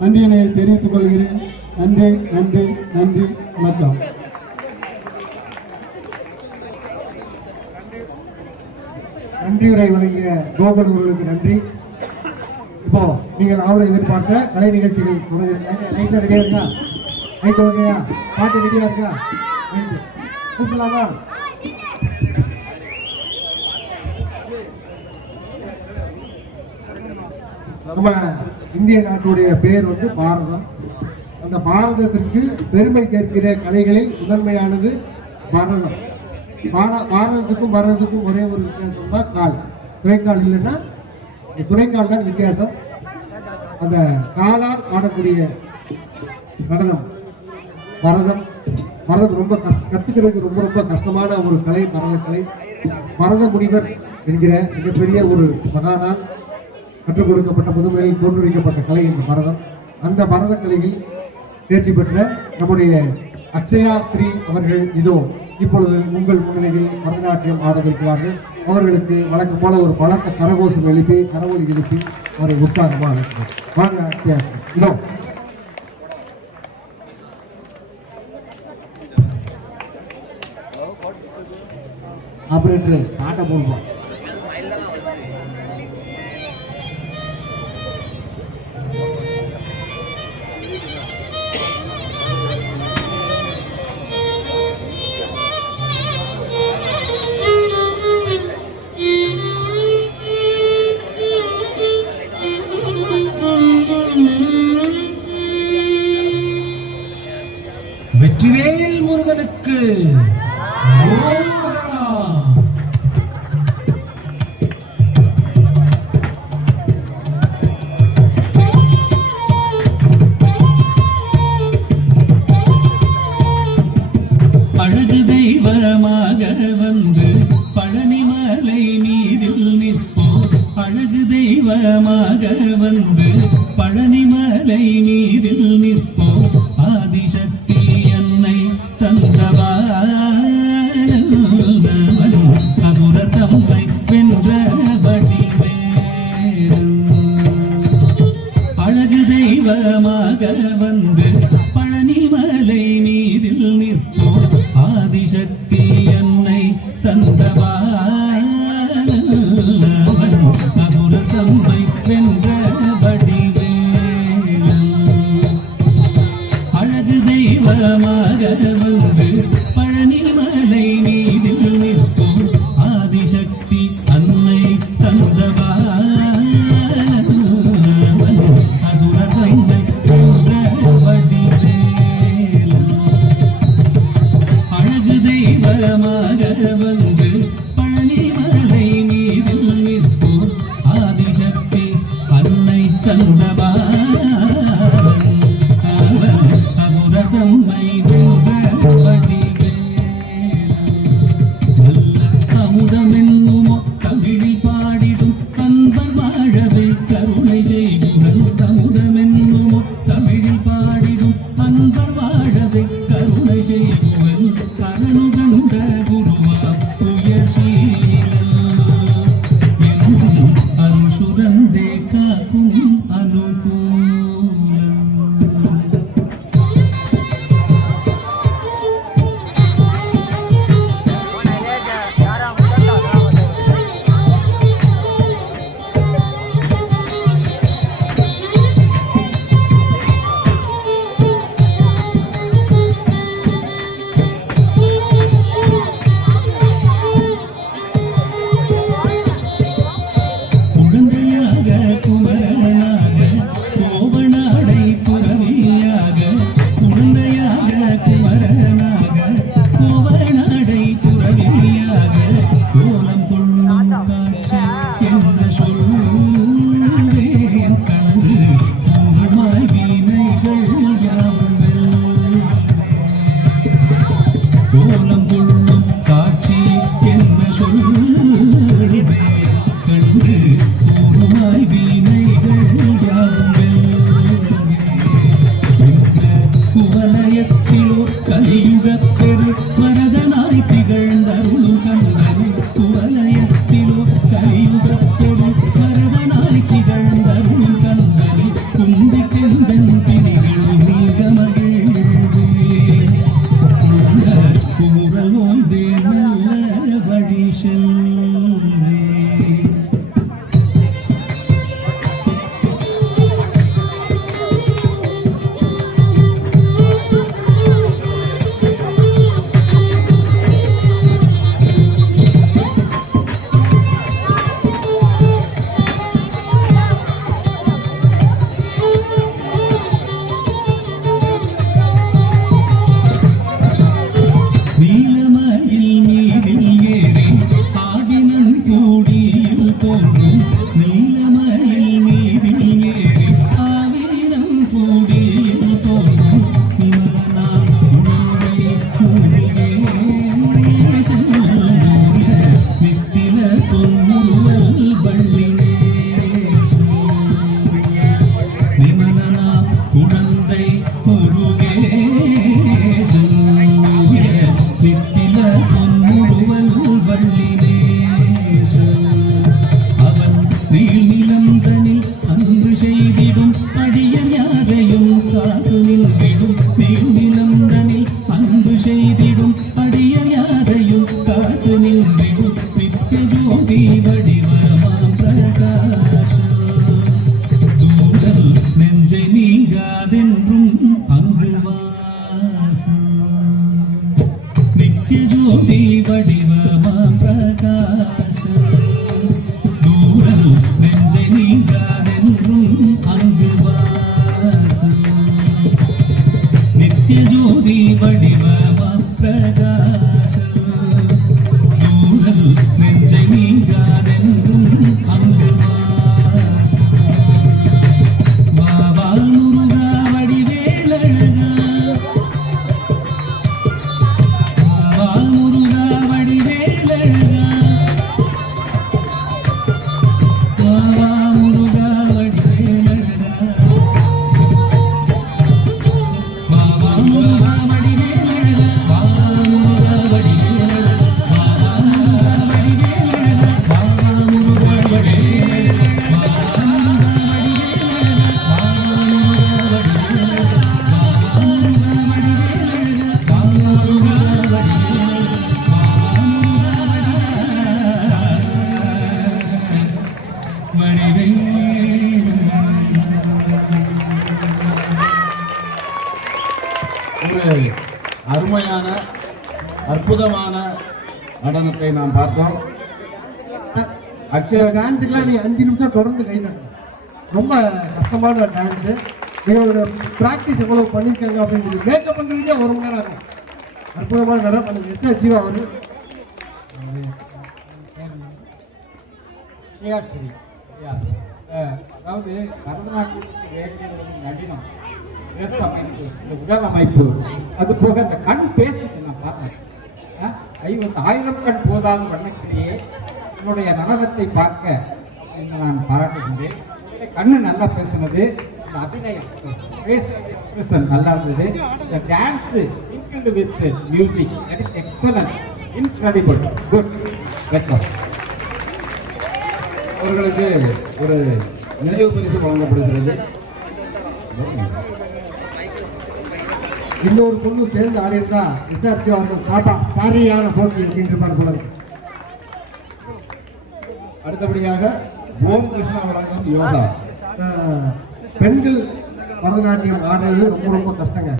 நன்றியினை தெரிவித்துக் கொள்கிறேன். நன்றி நன்றி நன்றி. வணக்கம். நன்றியுரை வழங்கிய கோகுல் அவர்களுக்கு நன்றி. இப்போ நீங்கள் ஆவலை எதிர்பார்த்த கலை நிகழ்ச்சிகள் ரைட்ல ரெடியா இருக்கா? ரைட் ஓகேயா? பாட்டு ரெடியா இருக்கா? கூப்பிடலாமா? நம்ம இந்திய நாட்டுடைய பேர் வந்து பாரதம். அந்த பாரதத்திற்கு பெருமை சேர்க்கிற கலைகளில் முதன்மையானது பரதம். பாரதத்துக்கும் ஒரே ஒரு வித்தியாசம் தான் கால். துணைக்கால் இல்லைன்னா துணைக்கால் தான் வித்தியாசம். அந்த காலால் ஆடக்கூடிய நடனம் பரதம். பரதம் ரொம்ப கத்துக்கிறதுக்கு ரொம்ப கஷ்டமான ஒரு கலை பரதக்கலை. பரத முனிவர் என்கிற மிகப்பெரிய ஒரு மகானால் கற்றுக் கொடுக்கப்பட்ட முதுமையில் தோற்றுவிக்கப்பட்ட கலை இந்த பரதம். அந்த பரத கலையில் தேர்ச்சி பெற்ற நம்முடைய அக்ஷயா ஸ்ரீ அவர்கள் இதோ இப்பொழுது உங்கள் முன்னிலையில் பரதநாட்டியம் ஆடவிருக்கிறார்கள். அவர்களுக்கு வழக்கம் போல ஒரு பலத்த கரகோஷம் எழுப்பி கரவொலி எழுப்பி அவரை உற்சாகமாக இருக்கிறார். வாங்க அக்ஷயா ஸ்ரீ. இதோ ஆபரேட்டர் ஆட்ட போடுவோம். வெற்றிவேல் முருகனுக்கு அழகு தெய்வமாக வந்து பழனிமலை மீதில் நிற்போம். அழகு தெய்வமாக வந்து பழனிமலை மீதில் நிற்போம். ஆதிசக்தி என்னை தந்தவான் அசுரர் தம்மை வென்றபடி அழகு தெய்வமாக வந்து பழனிமலை மீதில் நிற்போம். ஆதிசக்தி என்னை தந்தவான் அசுரர் தம்மை வென்றபடி அழகு தெய்வமாக வந்து பழனிமலை மீதில் நிற்போம். ஆதிசக்தி அன்னை தந்தவான் அசுரர் தம்மை வென்றபடி அழகு தெய்வமாக வந்து பழனிமலை மீதில் நிற்போம். ஆதிசக்தி அன்னை தந்தவான் அசுரர் தம்மை வென்றபடி அமுதமென்னுமோ தமிழில் பாடிடும் கம்பர் வாழவே கருணை செய்குகன். அமுதமென்னுமோ தமிழில் பாடிடும் அன்பர் வாழவே கருணை செய்குகன். கரனுகந்த குருவா உயர் சீலன் என்றும் அருள் சுரந்தே காக்கும் அனுகூலம். குழந்தையாக குமரனாக கோவநாடை துறவியாக. குழந்தையாக குமரனாக கோவநாடை துறவியாக. கோலம் கொள்ளும் காட்சி என்ற சொல்வேன் கண்டு கூறுமாய் வீணைகள் யாவும் கோலம் கொள்ளும் காட்சி என்ற சொல்வேன் கண்டு கூறுமாய் வீணைகள் யாவும் குவலயத்திலோ கலியுகப் பெரு மரதனாய் திகழ்ந்தருளும் கந்தன். குவலயத்திலோ கலியுகப் பெரு மரதனாய் திகழ்ந்தருளும் கந்தன். குந்தி கந்தன் ஒரு அருமையான அற்புதமான நடனத்தை நாம் பார்த்தோம். அக்ஷய டான்ஸுக்கெல்லாம் நீ 5 நிமிஷம் தொடர்ந்து கை தரணும். ரொம்ப கஷ்டமான டான்ஸு. இவங்களோட ப்ராக்டிஸ் எவ்வளவு பண்ணியிருக்காங்க அப்படின்னு மேக்கப் பண்ணுறதுக்கே 1 மணி நேரம் ஆகும். அற்புதமான நடனம் பண்ணுங்க. எஸ் ஜீவா அவர்கள் ஸ்ரீ அதாவது பரதநாட்டியத்துக்கு வேண்டியது வந்து நடினம், ட்ரெஸ் அமைப்பு, இந்த உடல் அமைப்பு, அது போக இந்த கண் பேசுது. நான் பார்த்தேன், கை வந்து 1000 கண் போதாத வண்ணத்திலேயே என்னுடைய நடனத்தை பார்க்க நான் பாராட்டுகின்றேன். கண்ணு நல்லா பேசுனது, இந்த அபிநயம், ஃபேஸ் எக்ஸ்பிரஷன் நல்லா இருந்தது. இந்த dance include with music, that is excellent, incredible, good, welcome. அவர்களுக்கு ஒரு நினைவு பரிசு வழங்கப்படுகிறது. இன்னொரு பொண்ணு சேர்ந்து ஆடி இருந்தா விசாரிச்சு அவர்கள் பாப்பா சரியான போட்டி அப்படின்ற மாதிரி போல இருக்கு. அடுத்தபடியாக ஓம் கிருஷ்ணா வழங்கும் யோகா. பெண்கள் பரதநாட்டியம் ஆடுறது ரொம்ப ரொம்ப கஷ்டங்க.